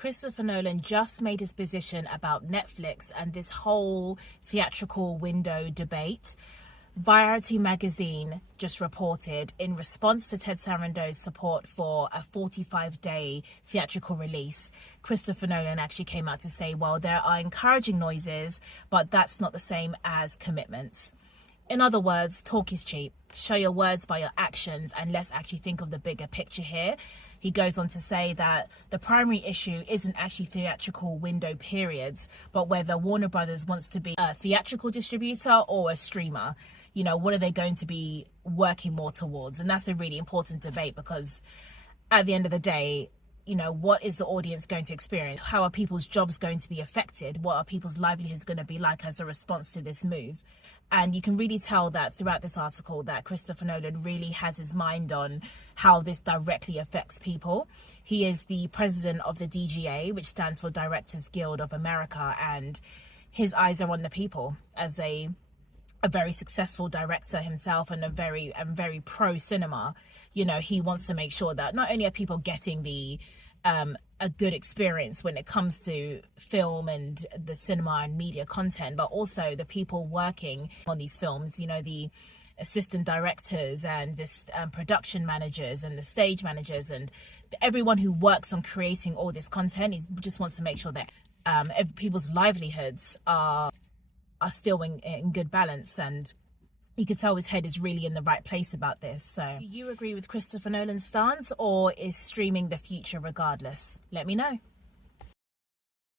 Christopher Nolan just made his position about Netflix and this whole theatrical window debate. Variety magazine just reported, in response to Ted Sarando's support for a 45-day theatrical release, Christopher Nolan actually came out to say, well, there are encouraging noises, but that's not the same as commitments. In other words, talk is cheap. Show your words by your actions, and let's actually think of the bigger picture here. He goes on to say that the primary issue isn't actually theatrical window periods, but whether Warner Brothers wants to be a theatrical distributor or a streamer. You know, what are they going to be working more towards? And that's a really important debate, because at the end of the day, you know, what is the audience going to experience? How are people's jobs going to be affected? What are people's livelihoods going to be like as a response to this move? And you can really tell that throughout this article that Christopher Nolan really has his mind on how this directly affects people. He is the president of the DGA, which stands for Directors Guild of America, and his eyes are on the people. As a very successful director himself and very pro cinema, you know, he wants to make sure that not only are people getting a good experience when it comes to film and the cinema and media content, but also the people working on these films, you know, the assistant directors and this production managers and the stage managers and everyone who works on creating all this content. He just wants to make sure that people's livelihoods are still in good balance, and you can tell his head is really in the right place about this. So do you agree with Christopher Nolan's stance, or is streaming the future regardless? Let me know.